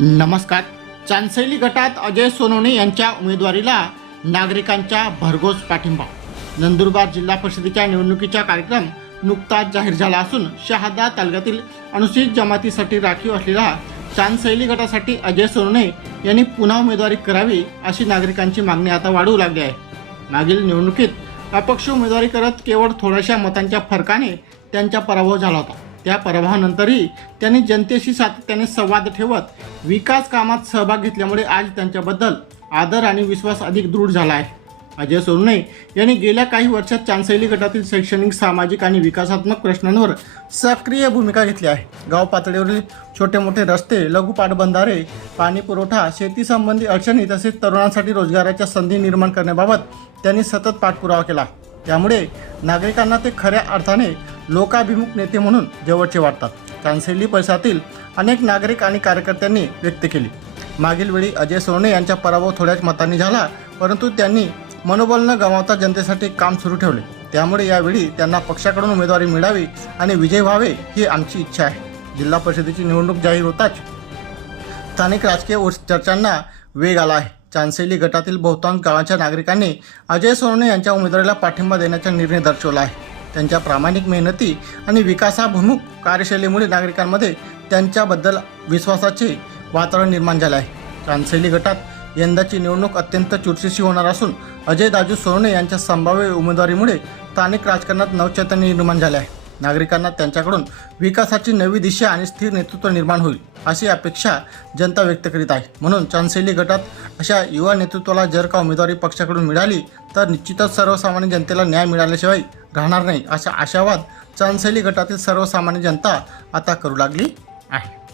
नमस्कार. चांदसैली गटात अजय सोनवणे यांच्या उमेदवारीला नागरिकांचा भरघोस पाठिंबा. नंदुरबार जिल्हा परिषदेच्या निवडणुकीचा कार्यक्रम नुकताच जाहीर झाला असून शहादा तालुक्यातील अनुसूचित जमातीसाठी राखीव असलेला चांदसैली गटासाठी अजय सोनवणे यांनी पुन्हा उमेदवारी करावी अशी नागरिकांची मागणी आता वाढू लागली आहे. मागील निवडणुकीत अपक्ष उमेदवारी करत केवळ थोड्याशा मतांच्या फरकाने त्यांचा पराभव झाला होता. त्या पराभवानंतरही त्यांनी जनतेशी सातत्याने संवाद ठेवत विकास कामात सहभाग घेतल्यामुळे आज त्यांच्याबद्दल आदर आणि विश्वास अधिक दृढ झाला आहे. अजय सोनवणे यांनी गेल्या काही वर्षात चांदसैली गटातील शैक्षणिक सामाजिक आणि विकासात्मक प्रश्नांवर सक्रिय भूमिका घेतली आहे. गाव पातळीवरील छोटे मोठे रस्ते लघु पाटबंधारे पाणी पुरवठा अडचणी तसेच तरुणांसाठी रोजगाराच्या संधी निर्माण करण्याबाबत त्यांनी सतत पाठपुरावा केला. त्यामुळे नागरिकांना ते खऱ्या अर्थाने लोकाभिमुख नेते म्हणून जवळचे वाटतात चांदसैली परिसरातील अनेक नागरिक आणि कार्यकर्त्यांनी व्यक्त केली. मागील वेळी अजय सोने यांचा पराभव थोड्याच मतांनी झाला परंतु त्यांनी मनोबल न गमावता जनतेसाठी काम सुरू ठेवले. त्यामुळे यावेळी त्यांना पक्षाकडून उमेदवारी मिळावी आणि विजय व्हावे ही आमची इच्छा आहे. जिल्हा परिषदेची निवडणूक जाहीर होताच स्थानिक राजकीय चर्चांना वेग आला आहे. चांसेली गटातील बहुतांश गावांच्या नागरिकांनी अजय सोनवणे यांच्या उमेदवारीला पाठिंबा देण्याचा निर्णय दर्शवला आहे. त्यांच्या प्रामाणिक मेहनती आणि विकासाभिमुख कार्यशैलीमुळे नागरिकांमध्ये त्यांच्याबद्दल विश्वासाचे वातावरण निर्माण झाले आहे. चांदसैली गटात यंदाची निवडणूक अत्यंत चुरशीशी होणार असून अजय दाजू सोनवणे यांच्या संभाव्य उमेदवारीमुळे स्थानिक राजकारणात नवचैतन्य निर्माण झाले आहे. नागरिकांना त्यांच्याकडून विकासाची नवी दिशा आणि स्थिर नेतृत्व निर्माण होईल अशी अपेक्षा जनता व्यक्त करीत आहे. म्हणून चांदसेली गटात अशा युवा नेतृत्वाला जर का उमेदवारी पक्षाकडून मिळाली तर निश्चितच सर्वसामान्य जनतेला न्याय मिळाल्याशिवाय राहणार नाही. असा आशावाद चांसली गटातील सर्वसामान्य जनता आता करू लागली आहे.